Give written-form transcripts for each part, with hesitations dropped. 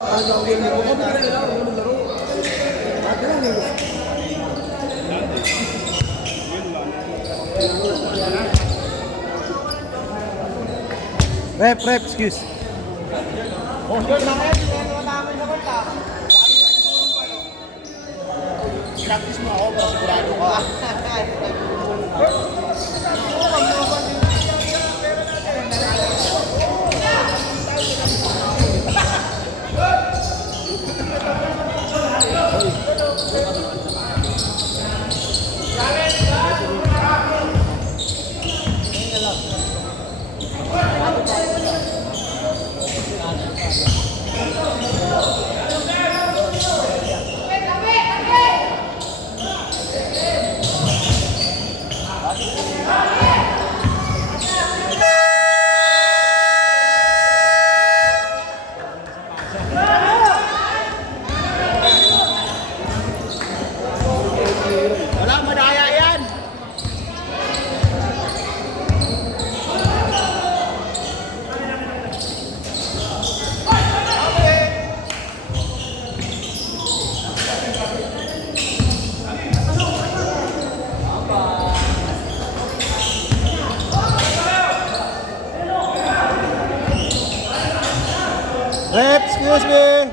Rep, excuse. Practice mo ako para sigurado ka. Wala, madaya yan. Rep, excuse me.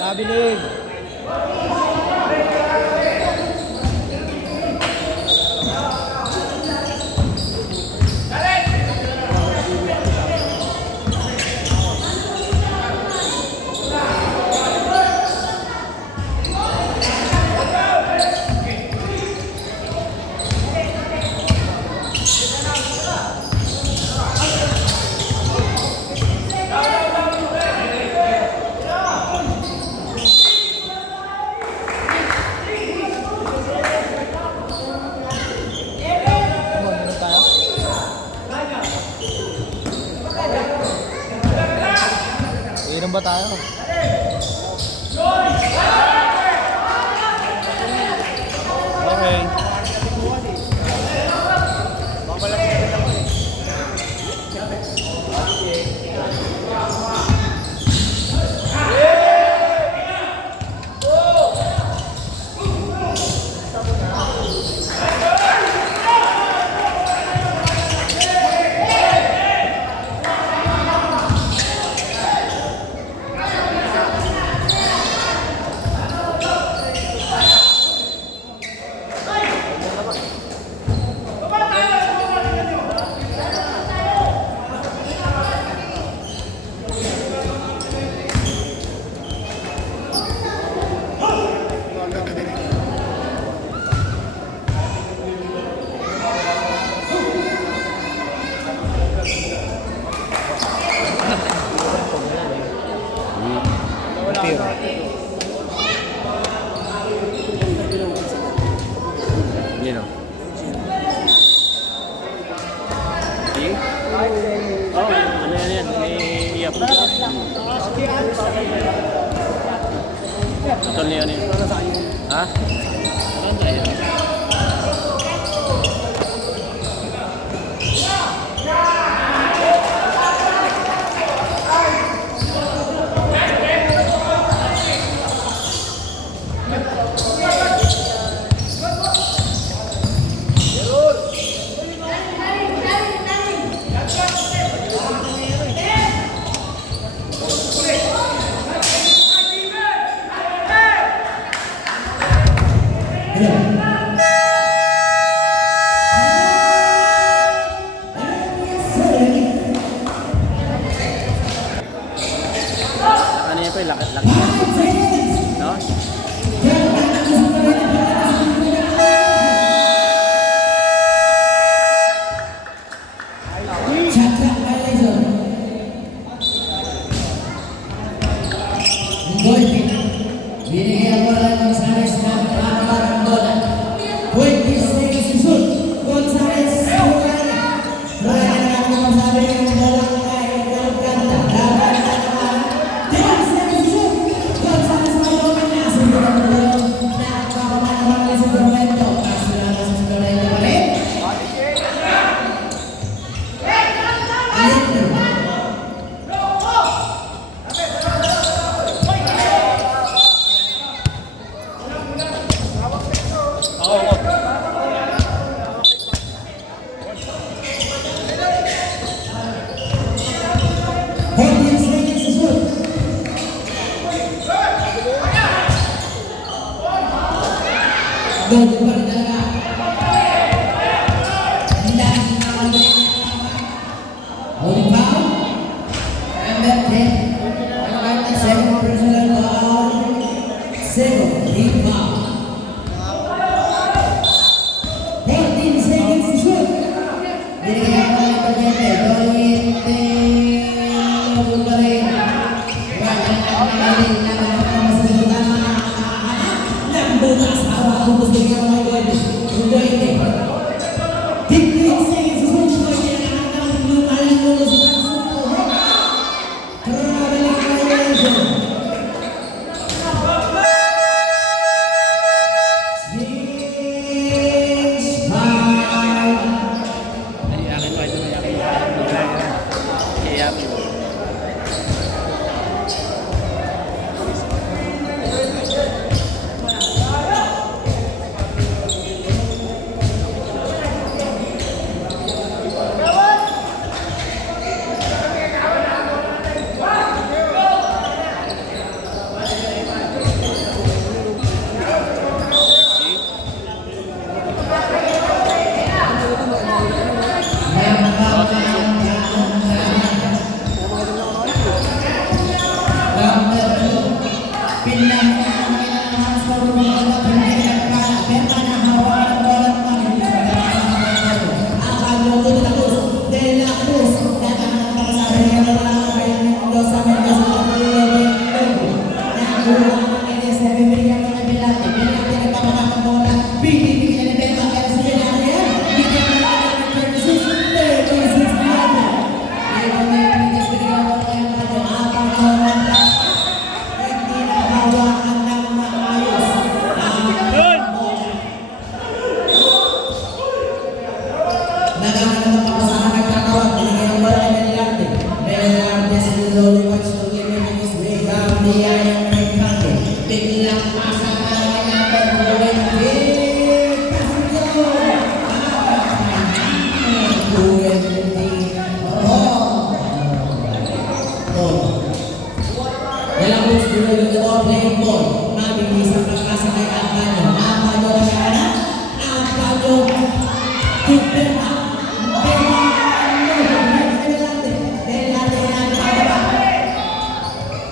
Nabiling. Inom ba tayo? Okay. You know. Oh, ano yan? May iyap. Ito niya yan. Ha? Ano yan? eh, laki. No? Binigyan bola Gonzales ng parang bola. 20 seconds to shoot. Gonzales Ryan. Ryan ang kumasabi ng dalang kay Galganda. Dapat na naman. 10 seconds to shoot. Gonzales Ryan na sundan ng bola. Nakakaman naman sa Roberto. Kasulatan sa Roberto balik. Gol pa rin talaga. Hindi na nakalimutan. Holding foul. Number 10. Ang second personal foul. Second team foul. 14 seconds to shoot. Binigyan ko lang ito dito. Gol pa rin. Bukas awak bungkus dengan gol dua ini. Tinggi sekian sesuatu yang akan melalui bungkus langsung. Terbalik lagi.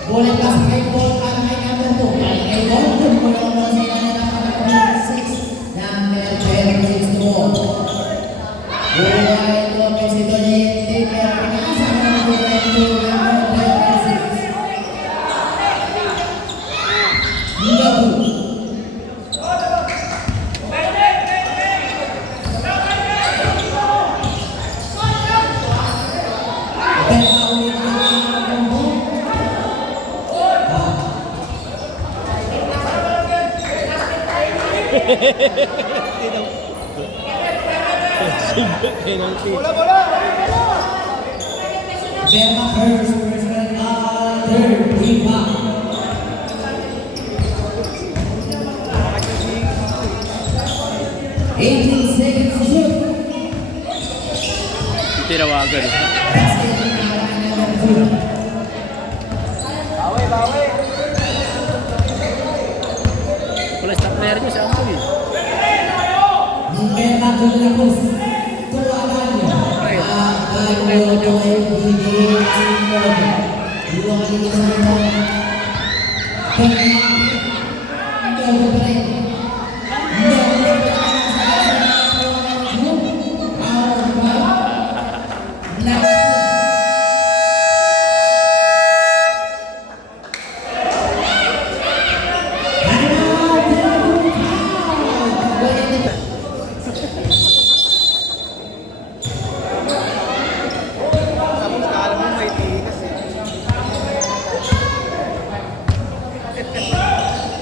Boleh kasih kay Paul at kay number 2. Kay Paul, kung wala mo sila na number 6. Number 26 to 1. Buhay Lopez ito niya yung team. Pero pinasa na number 22, number 26. Ngabu. Bema first personal third team foul. 18 seconds to shoot. Tinawagan. Bawi. Wala stop player niyo sa Ampoy. Bema Tulacos. Tuwagan niyo. Akan mo ay hindi sinod. Luwagin niyo sa mga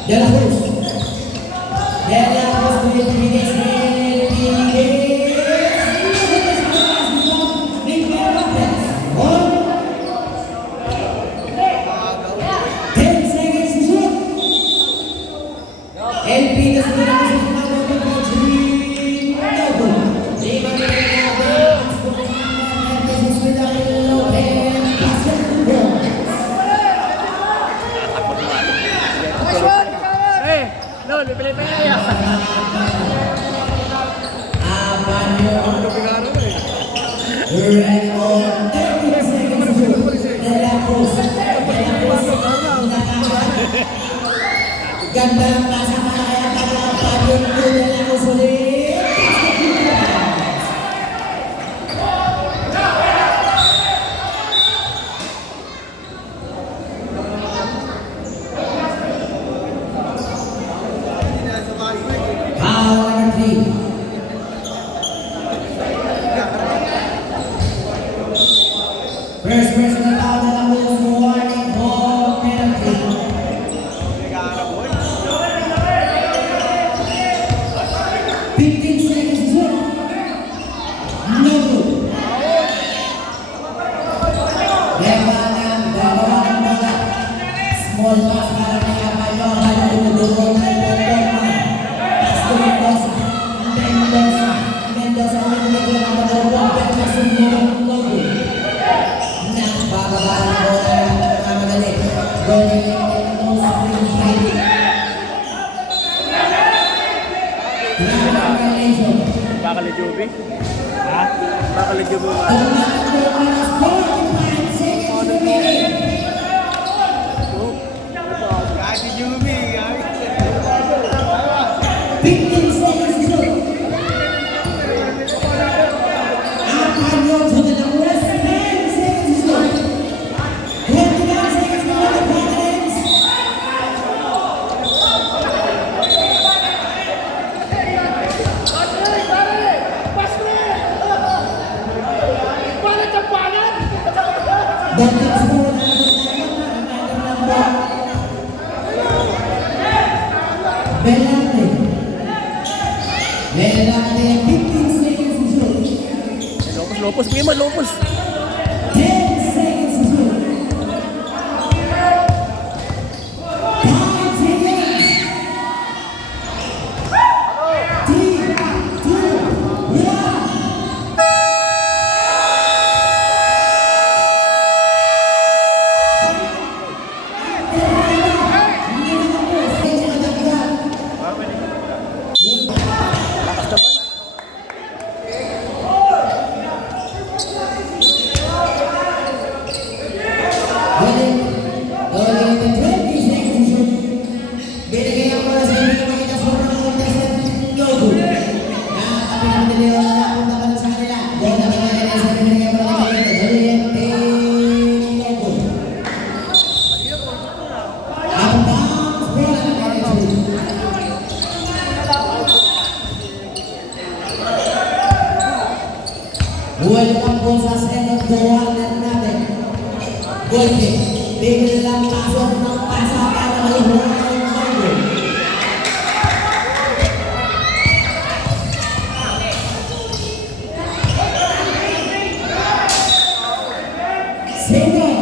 De La Cruz. De La Cruz Rodríguez Miguel López. On 10 seconds to shoot. El Pitas Miranda se manda con Coaching Noble. Lima Miranda, Marcos Vidal López, basketball. Eh, no, pipili-pili yan. Abanyo. Red on 30 seconds to shoot. De La Cruz. Ganda ng nasa kaya pagpapagod ko De La Cruz ulit. Foul number 3. First personal foul De La Cruz, warning for penalty. 15 seconds to shoot. No good. Lebanan, dalawang bola. Small pass para kay Apayo. Habang dumudugol na yung Dorman. Pass to Mendoza. Mendoza ulit dumudugol ang dalawang Petras ng no good. Nakababa ang bola. Nakamadali. Going in no screen play. Violation. Bakal ni Juby? Ha? Bakal ni Juby ba? Kahit si Jumi, kahit. 15 seconds to shoot. Apanyo to the Cruz, 10 seconds to shoot. 29 seconds to the Providence. Banting score na Belante. Belante, 15 seconds to shoot. Lopos, bigyan mo, Lopos. 10 seconds to shoot. 5 seconds. 3, 2, 1. Welcome po sa second corner natin. Goal kick. Bigyan lang pasok ng pasa para maluhuan ng goal. Single.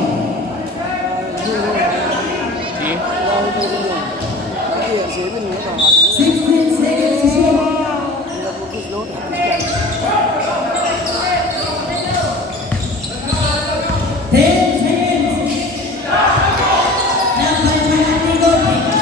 16 seconds to shoot. 10 seconds. Napalitan ni Gold Kick.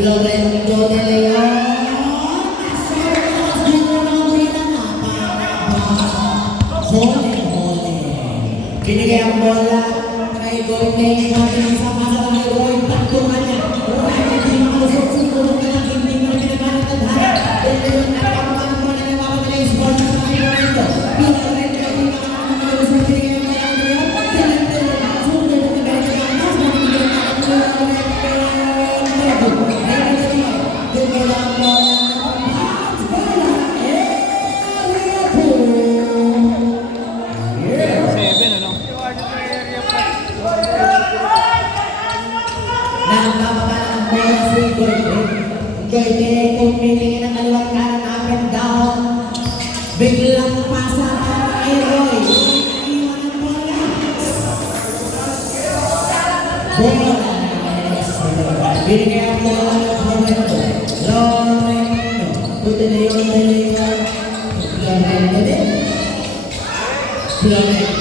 Lorenzo de Leon. Binigay ang bola kay Goyke, natin sa masa ng Roy, taktungan niya. Roy, hindi makalusok, siguro na lang, hindi mo pinagkakatadhan. Dahil yun, nagpapagano mo na naman na yung sport sa kay Lorenzo. Lorenzo, hindi makalusok, binigay ang bola ng Roy. Tinatilo, sunod mo na ganito ang mas, makikita na ang bola ng Roy. Binigay ang bola Goyke pumili ng kaliwang kanan up and down. Biglang pasa kay Roy. Iwan ang bola. Bola. Binigay ang bola ng Lorenzo. To the Leon. Lorenzo din. Lorenzo.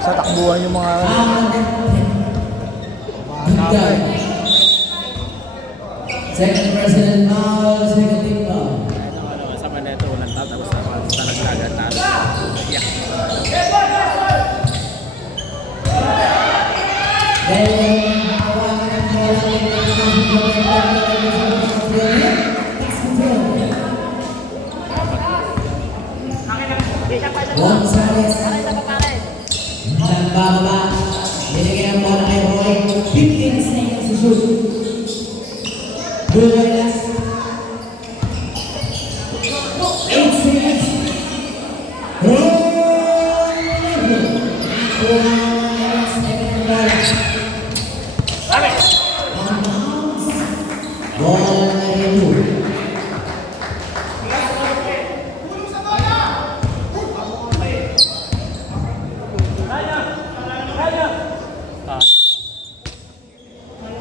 Sa takbuhan yung mga... Second president now, second team now. Sa Maneto, unang tapos sa naglagan na. Yeah. Gonzales Tambaba. Binigay ang bola kay Roy. 15 seconds to shoot. Ruelas. 8 seconds. Roy. Kuha ng second bola. On bounce. Bola na rin.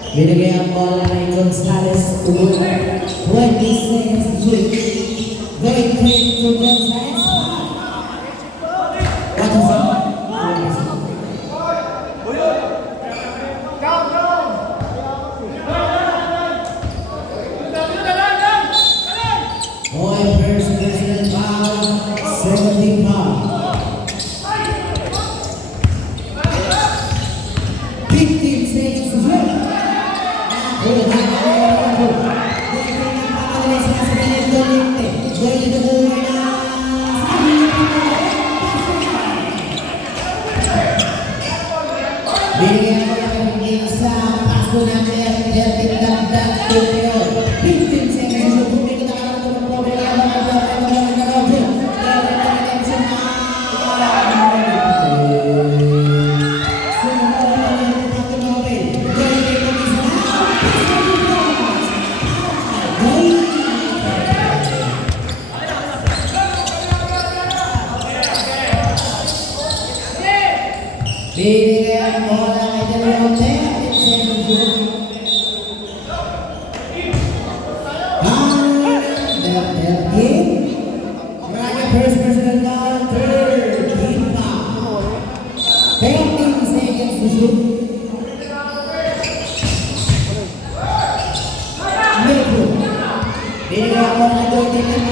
Binigay ang bola kay Gonzales. 20 seconds to shoot. Very quick to Gonzales. What is it? Boy, first president foul. 17 foul. 15 seconds to shoot. Binigyan ko lang yung sa pasto natin, 15 seconds so kung hindi ko nakakaroon ng problema binigay ang bola kay Deleonte. 15 seconds first president foul, 13 foul. 13 seconds to shoot. Medyo. Binigay ang bola kay Deleonte.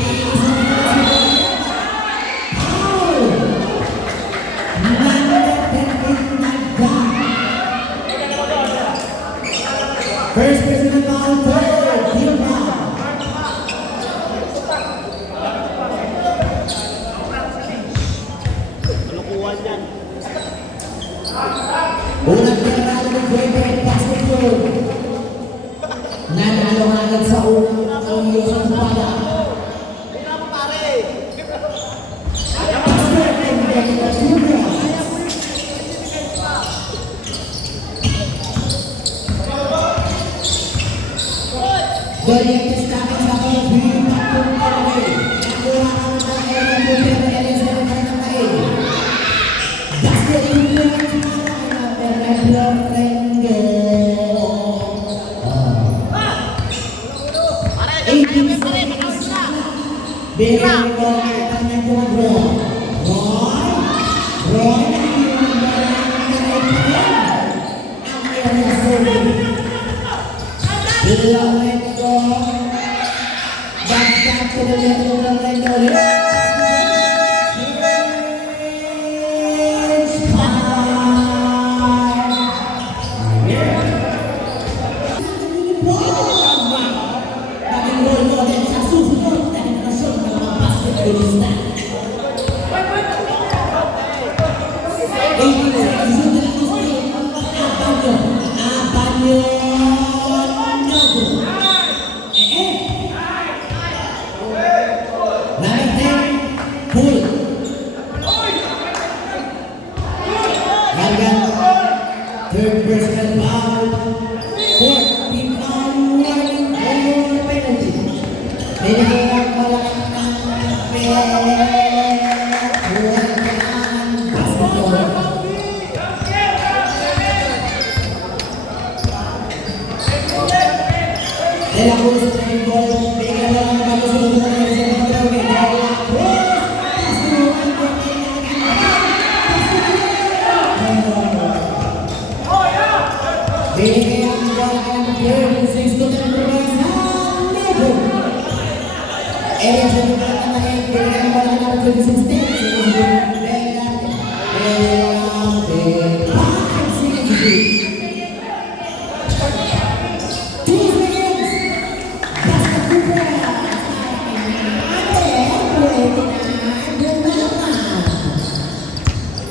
First president foul, third team foul. Kalukuhan yan. Unang pinarado ng Goyke basketball. Nanalo agad sa unang kalungyo sa tumada. Goyke starting sa pag-ibig patong kalaway. Nakuha ka na kaya ng Goyke na galing sa mga nakay. Basket to the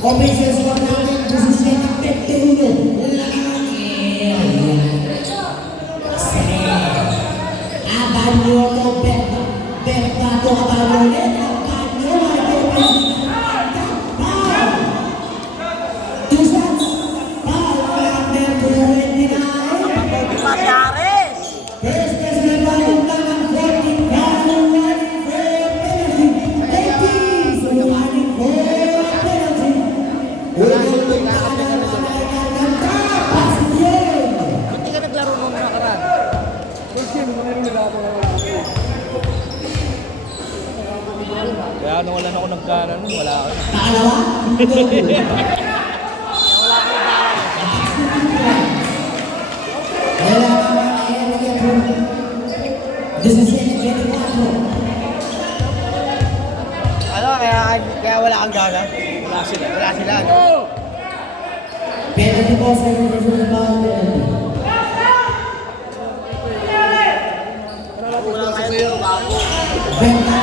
Officials for natin, posisyon ng 51. Abanyo to Berta. Berta to Abanyo ulit. Abanyo ay foul. Two shots. Foul number 29. Masyares! First person bagong tangan 14. Foul running for penalty. 18. So running for penalty. Hindi ka naglaro nung nakaraan. Kaya nung wala na ako nagkaroon, wala ako. Ano, kaya wala kang gaga? Wala sila. Wala sila. Penalty ball, second person foul penalty. Wala kayo bago. Berta.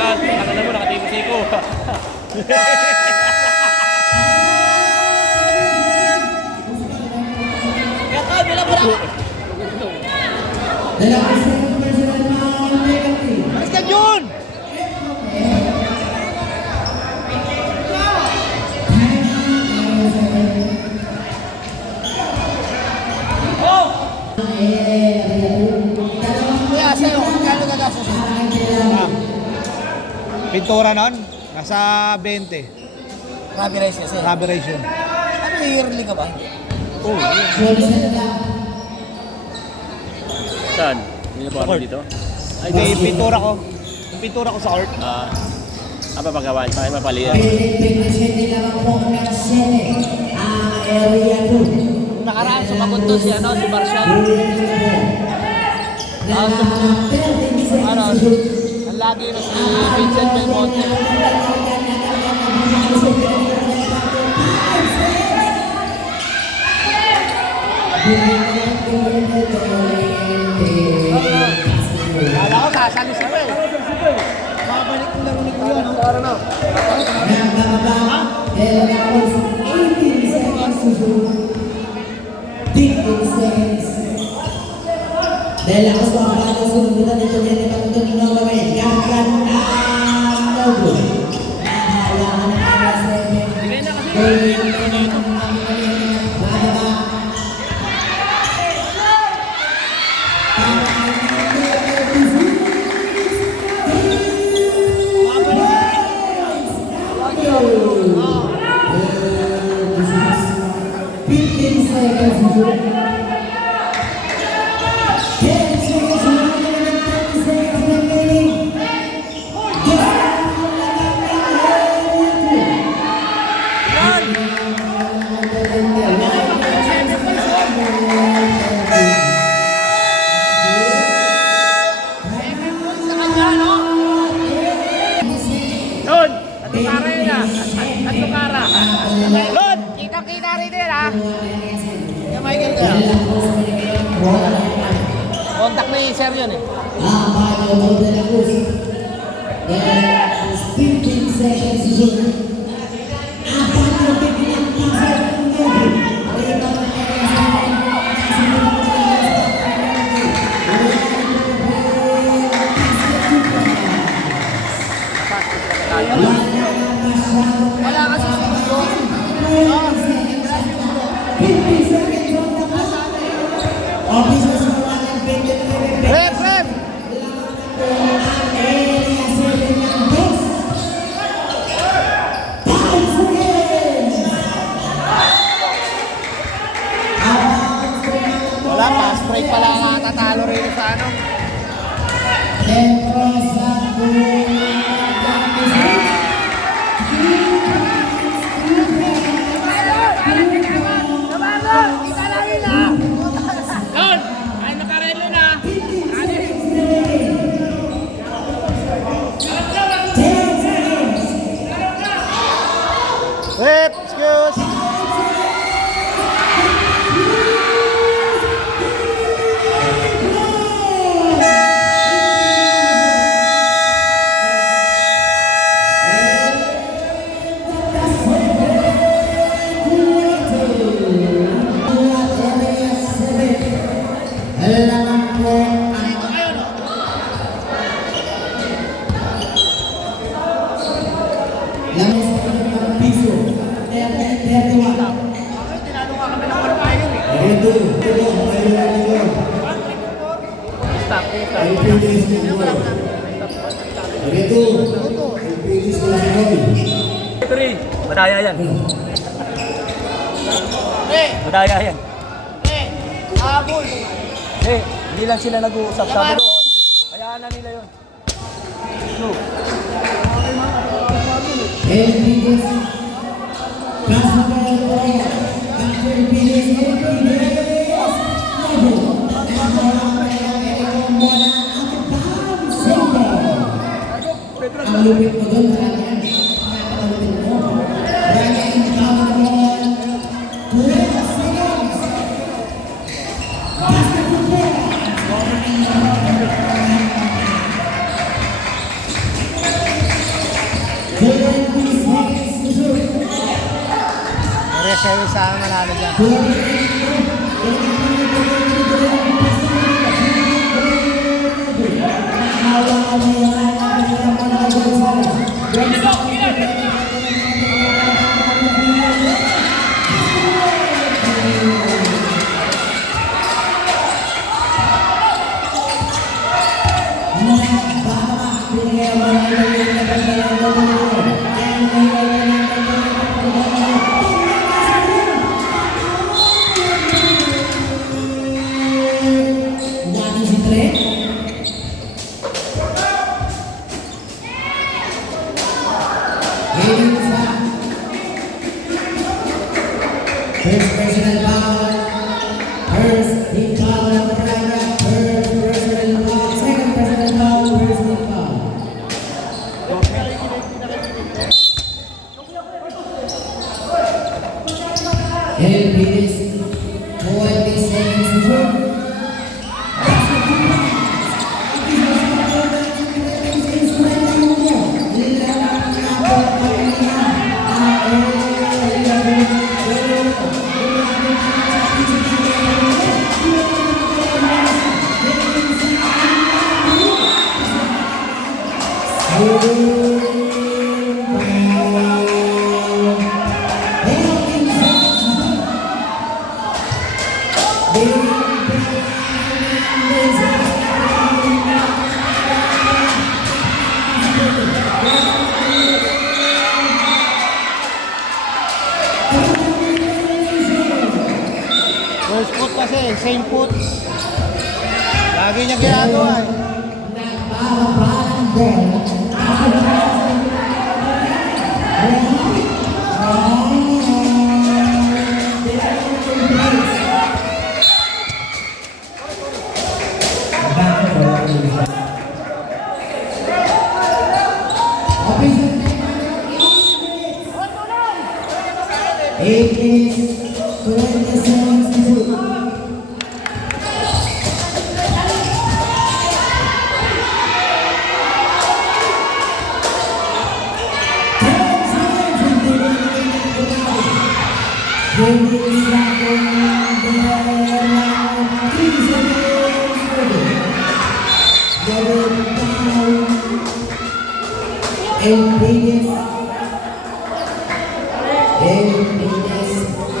Yan, nakala mo, nakatingin-tiko. Kaya tayo, bila-bila. Alis ka, Jun! Kuya, sa'yo, magkano gagastos mo? Pintura nun, nasa 20. Rubber rice kasi. Collaboration. Ano, yearly ka ba? Oh, Saan? Hindi na po ako dito? Hindi, pintura ko. Yung pintura ko sa court. Papagawa, papalian. Nakaraan, sumagot to si Marshall. Ang lagi na si Vincent Belmonte. Kala ko sasalis ako eh. Mabalik yung laro ni Kuya, no? Para na. Dahil ako sa mga batang sunod-sunod nito niya ni Pagtong Inawawin, gagandang logo. Nahalaan ang alas na Doon! Tatlong kara yun ah! Tatlong kara! Doon! Kitang-kita rin din, ha? Yung Michael ka. Contact ni Sir yun eh. Wala kasi 50 seconds on the clock. Officers for 123. Rep, rep! Ang area 7 ng boss. 5 seconds. Wala pa, straight pa lang matatalo rin sa ano. Dentro sa Lon! Ay, nakarelo na! Rep, excuse! Three. Madaya yan. Madaya yan. Habol! Hindi lang sila nag-uusap. Sabi ko, hayaan na nila yun. Ang lupit mo doon, Ryan. Napakalupit mo. Ryan, bawal mo. 12 seconds. Basta po po. 20 seconds to shoot. Reserve sa manalo dyan. First personal foul. First team foul of the paragraph. First personal foul. Second personal foul. Personal foul. LPS 20 seconds to shoot. First foot kasi, same foot. Lagi niya ginagawa eh. It is 20 seconds to shoot.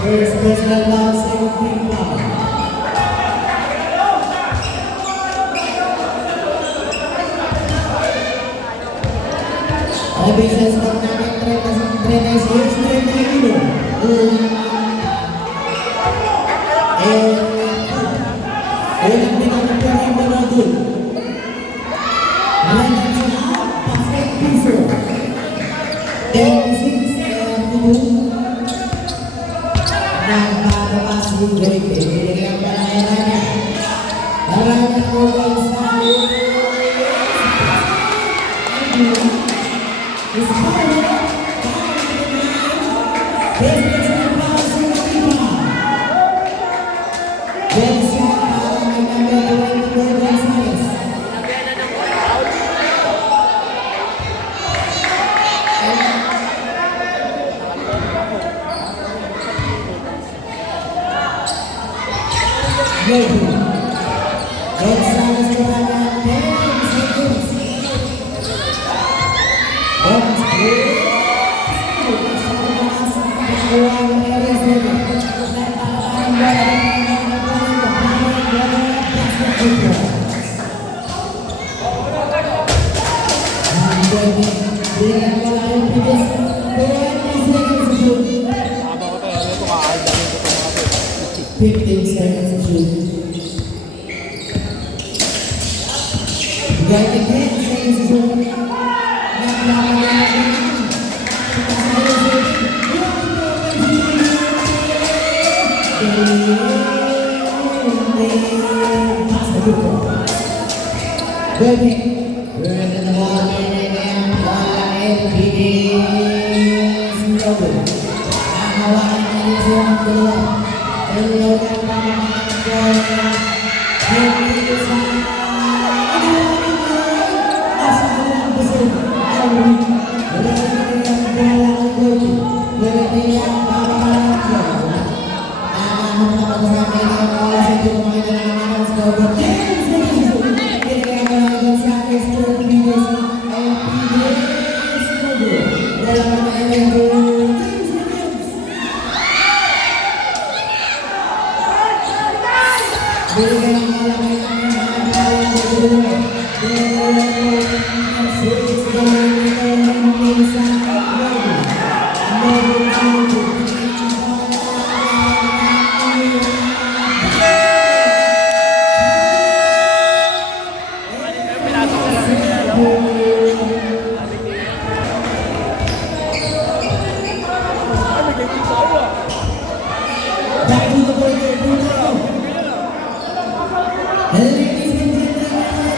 First personal foul, second team foul. Bisa stop namin 36-31. Ulang pinagpapin ng Banadul. Randang sila, basket piso. 36-32. Nagpapabas yung Goy. Pinigyan pa lang yung Randang. Randang ko guys na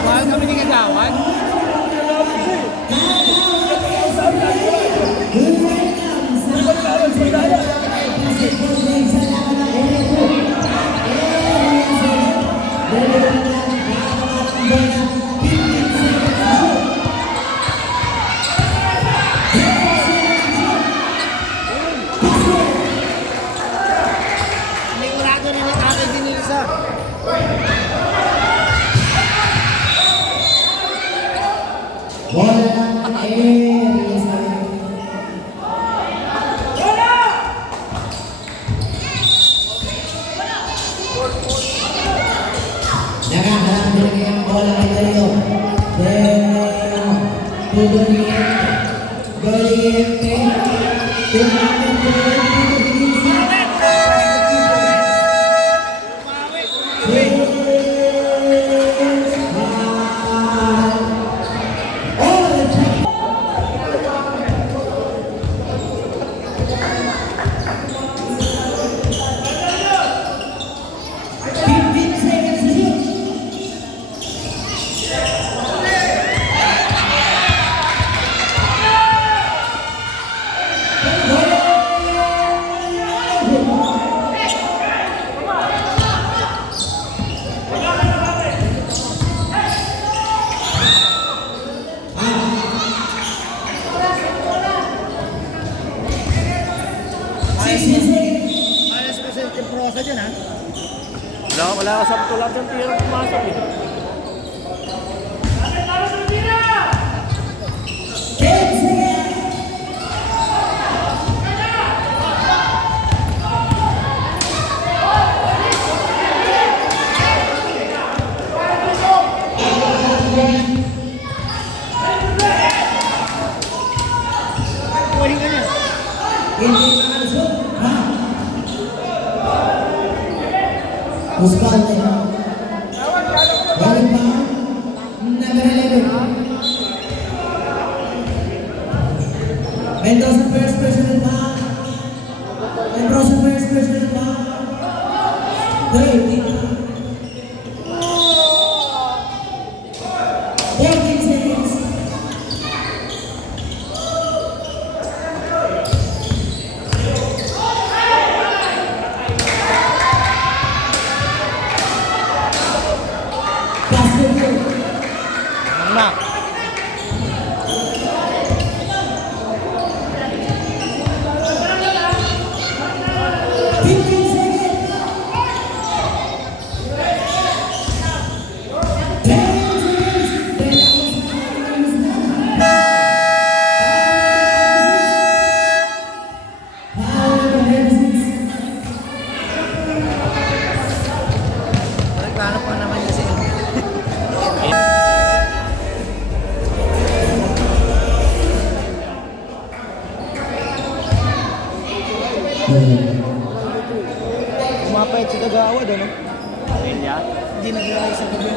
Mahal kami ni Kagawan. Sigurado rin ang akin din nila sa. Nakaharap din ang bola kay Dario. Goliente. Ayos kasi yung prosa dyan ha. Wala ka sa tulad ng tira pumasok eh. shoot. Buscante. Balik pa. Number 11. Mendoza first personal foul. Mendoza first personal foul. 30. 14 seconds. Basketball. Na. 15 seconds. 10 Nagkano pa naman kasi. Umapait si Kagawad, ano? India. Hindi nag-aayos sa gabi.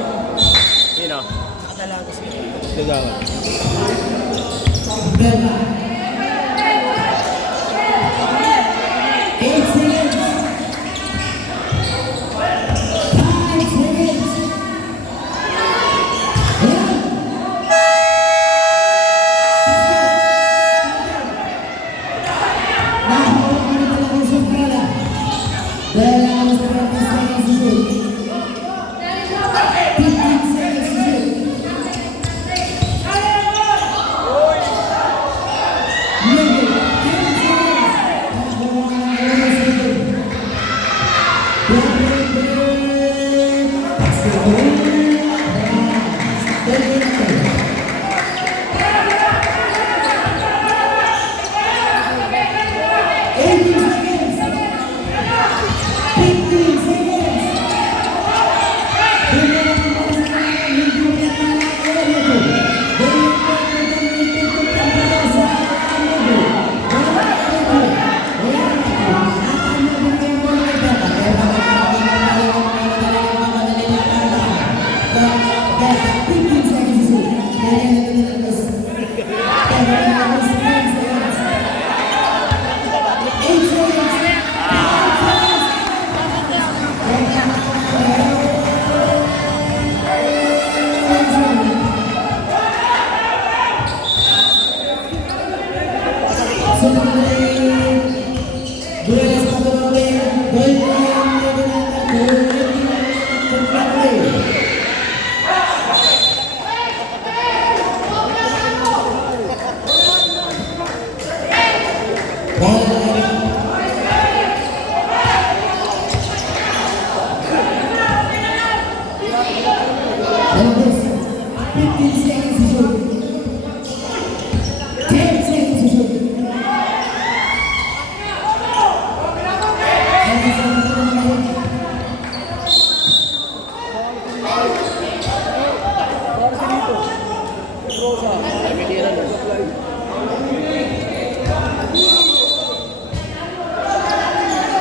Sino? Nakadalaga siya. Gagawa. Bella. 8 seconds. 5 seconds. Ayan. Nahawak na talaga yung Bella. Bella was 20 seconds to shoot. 15 seconds to shoot.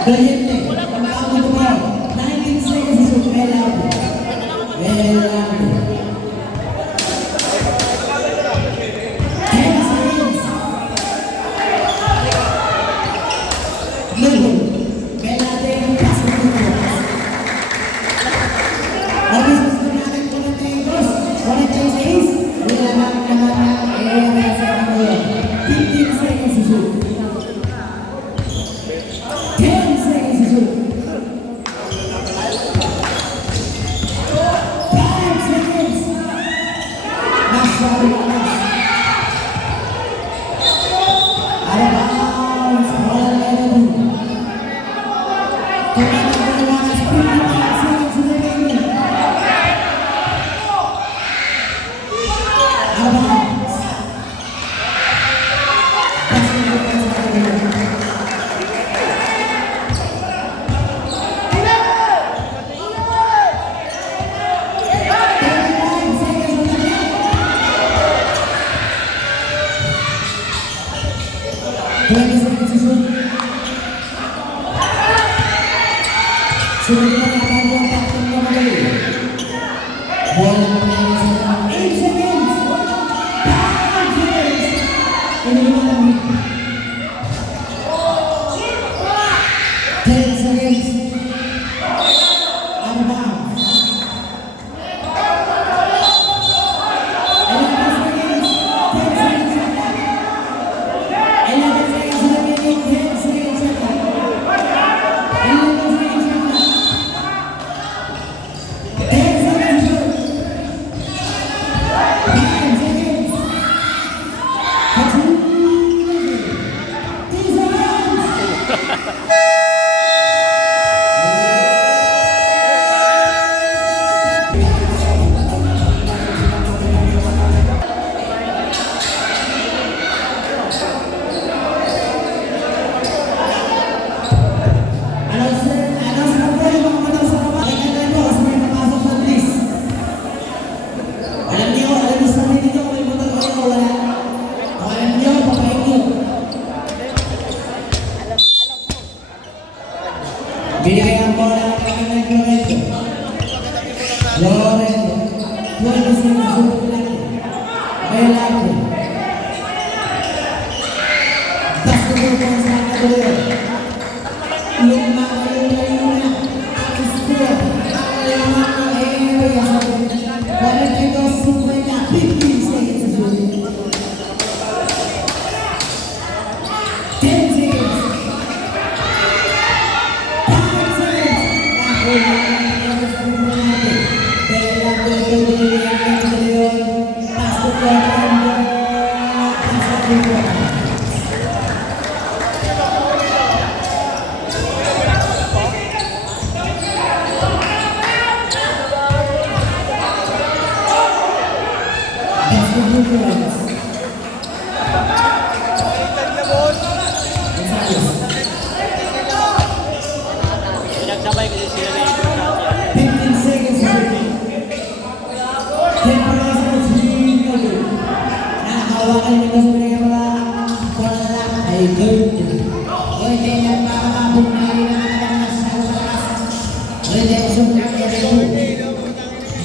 Valiente, pagkakot mo, 19 seconds to Bella. Bella. 10 seconds. Lugo. Bella tayo pasok mo. Nagis gusto natin 42. 46. Wala naman na sa kanila. 15 seconds to shoot. 10 seconds to shoot. 5 seconds. Last one. Out of bounds. Ball 11. Sunod na ang mga paktong na mali. Bola na mga sa 8 seconds. 5 seconds. Ano naman? 10 seconds. Ano ba? 11 seconds.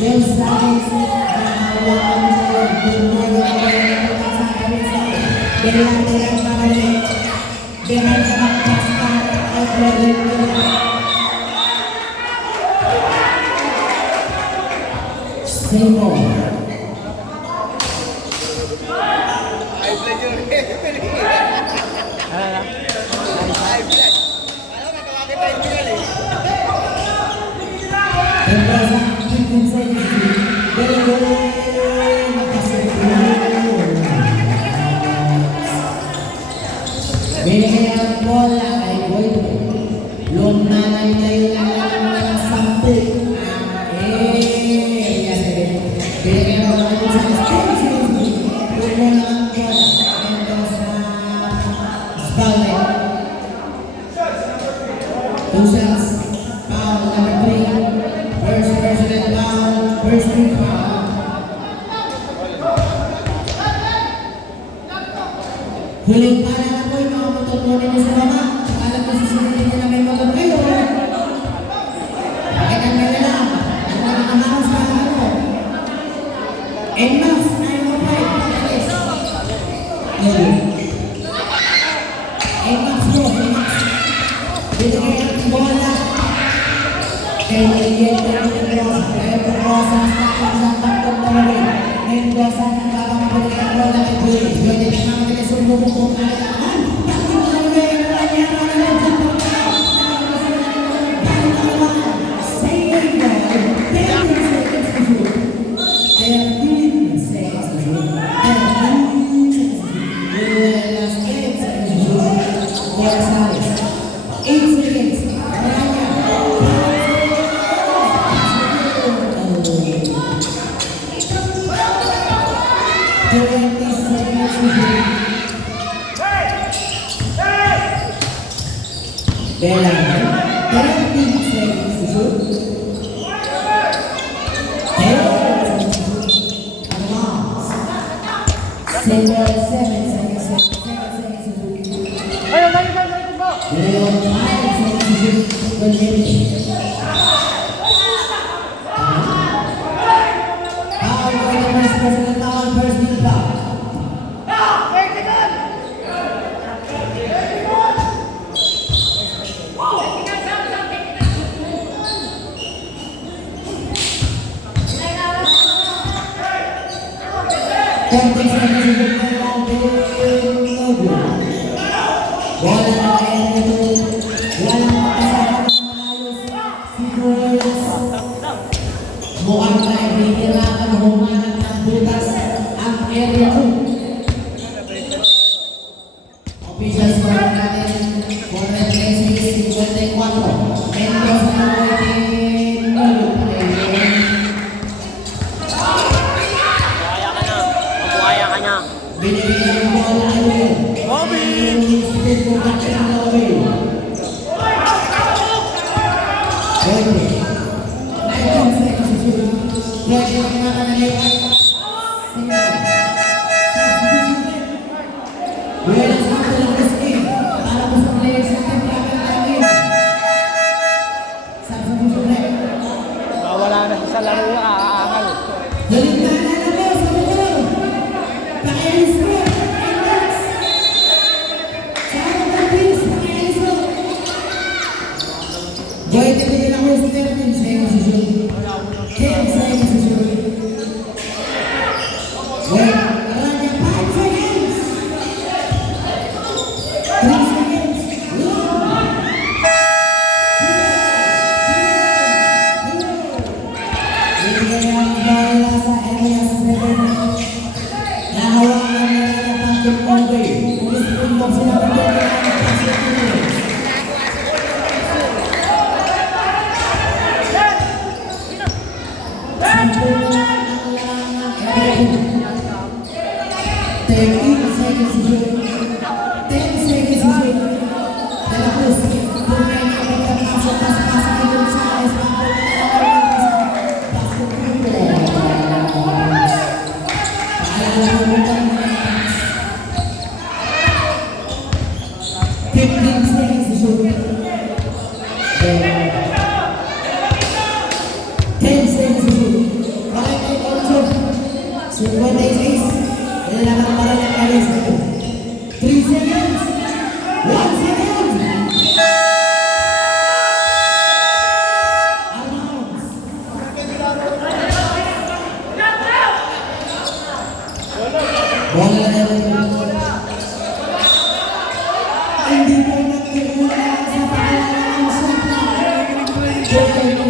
10 seconds. 11 seconds remaining. 10 seconds. 11 seconds. Ayun, dali po. Leon 5 seconds to shoot.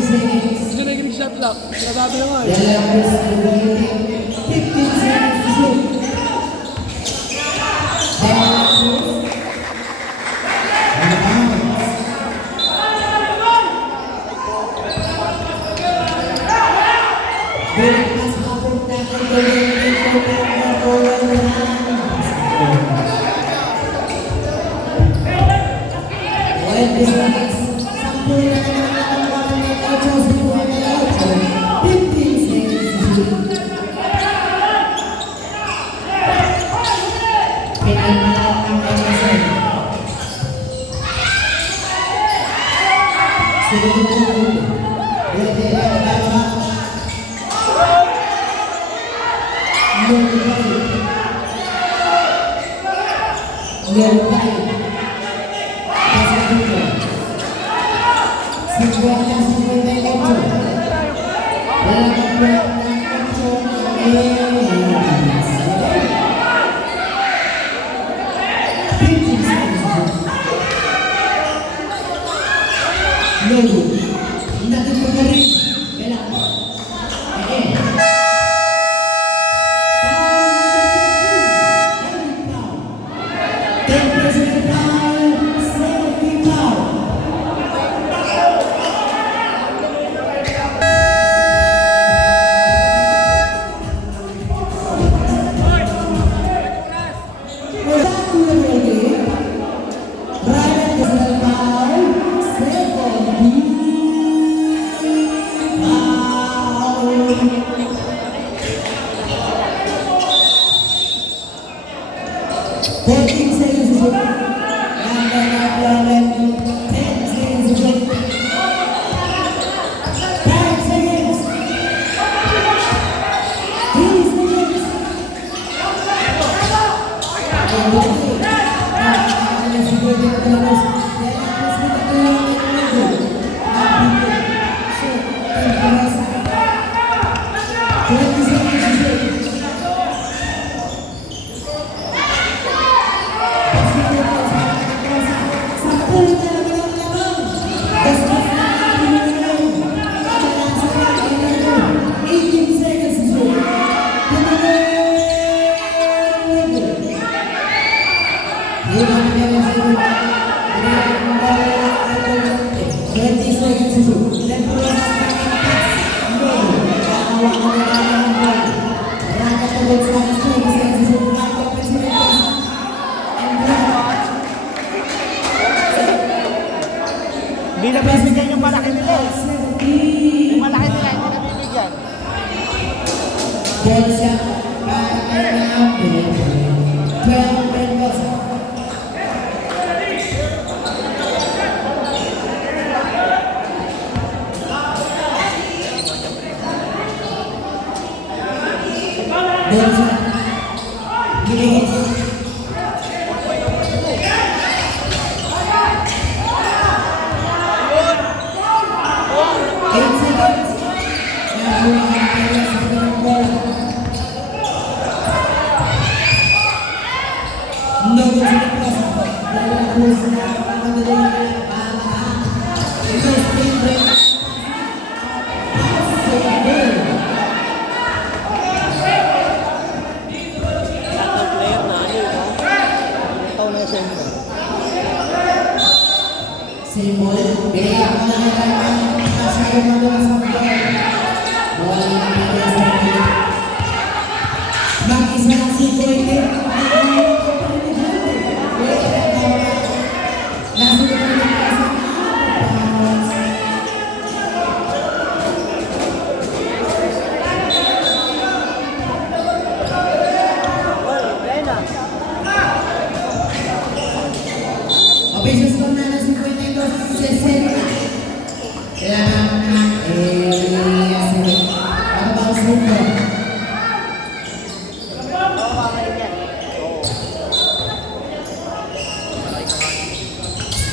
seconds. Hindi na yung shot clock. Sinasabi ko nga eh. Dalawang waiting. 15 seconds to shoot. Bukas papunta ko tuloy ko Hindi na bibigyan yung malaki nila eh. Yung malaki nila, hindi na bibigyan. Officials ko na ng 52-60. Kailangan ang sundo.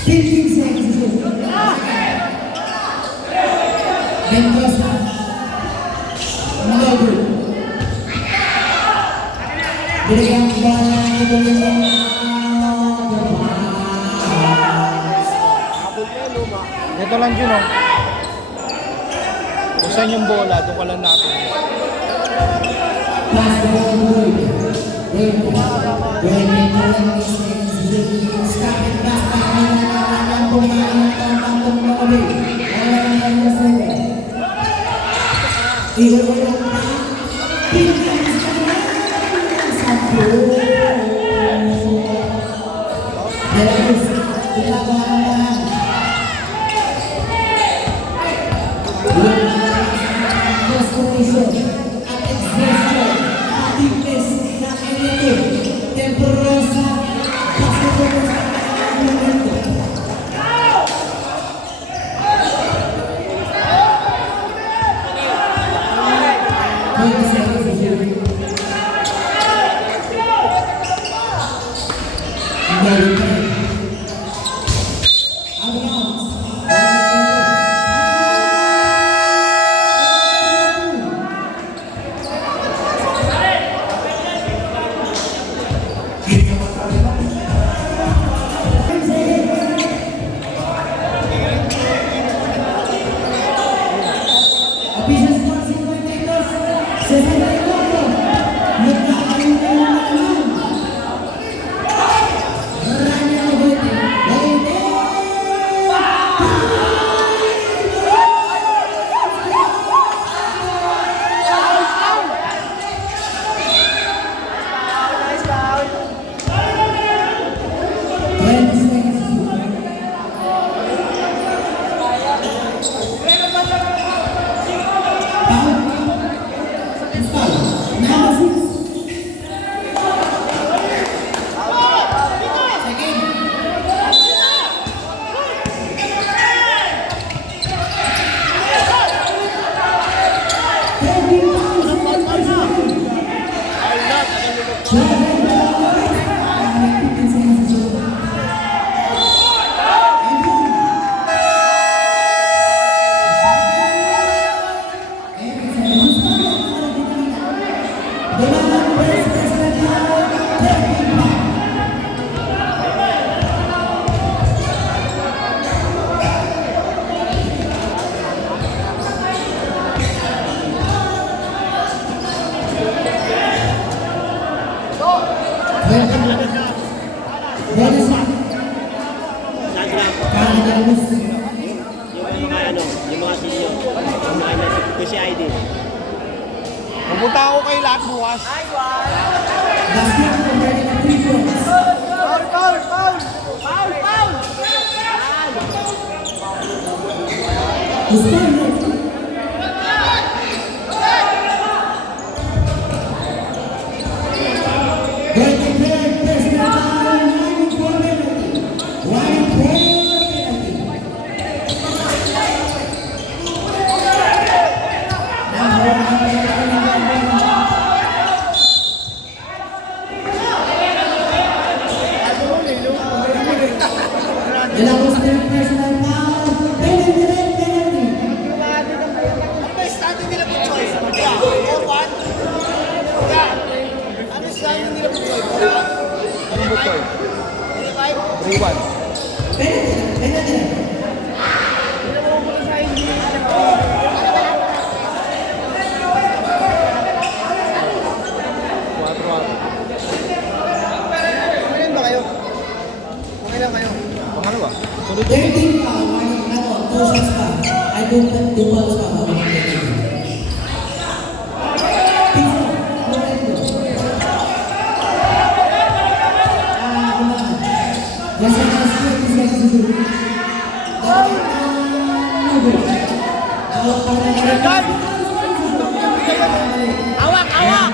15 seconds to shoot. Mendoza. No good. Binigyan ang bola ng Ito lang yun oh. Kung saan yung bola, doon ka lang natin. Pass the ball, Boyd. Boyd may walang mistakes. Stop it, pass the ball. Tampong na kami. Wala na sa'yo. Iwan na. Tingnan sa mga sa pool. Delabus, ilabahan. Destination at expression activities na creative temperosa basketball momento. 20 seconds to shoot. Very good. Out of bounds. Officials consequentators, 64, nagkakaroon na naman. Rania Mabuti, Pupunta ako kay lahat bukas. Awak, awak!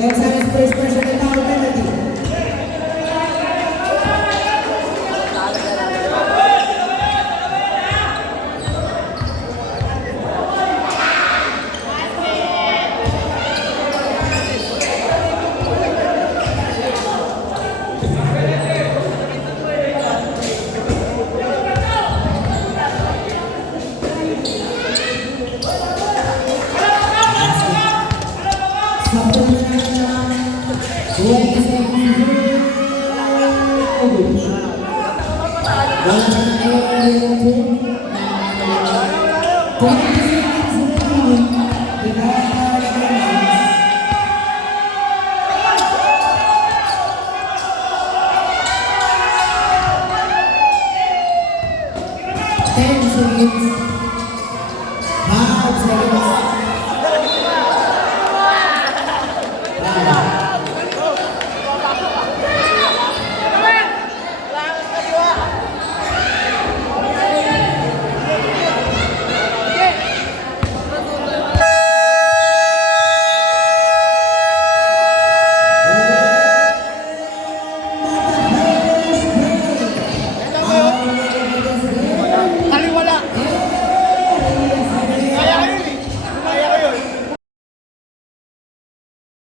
Gonzales first personal foul penalty. Sampai dengan 20 seconds. Half second.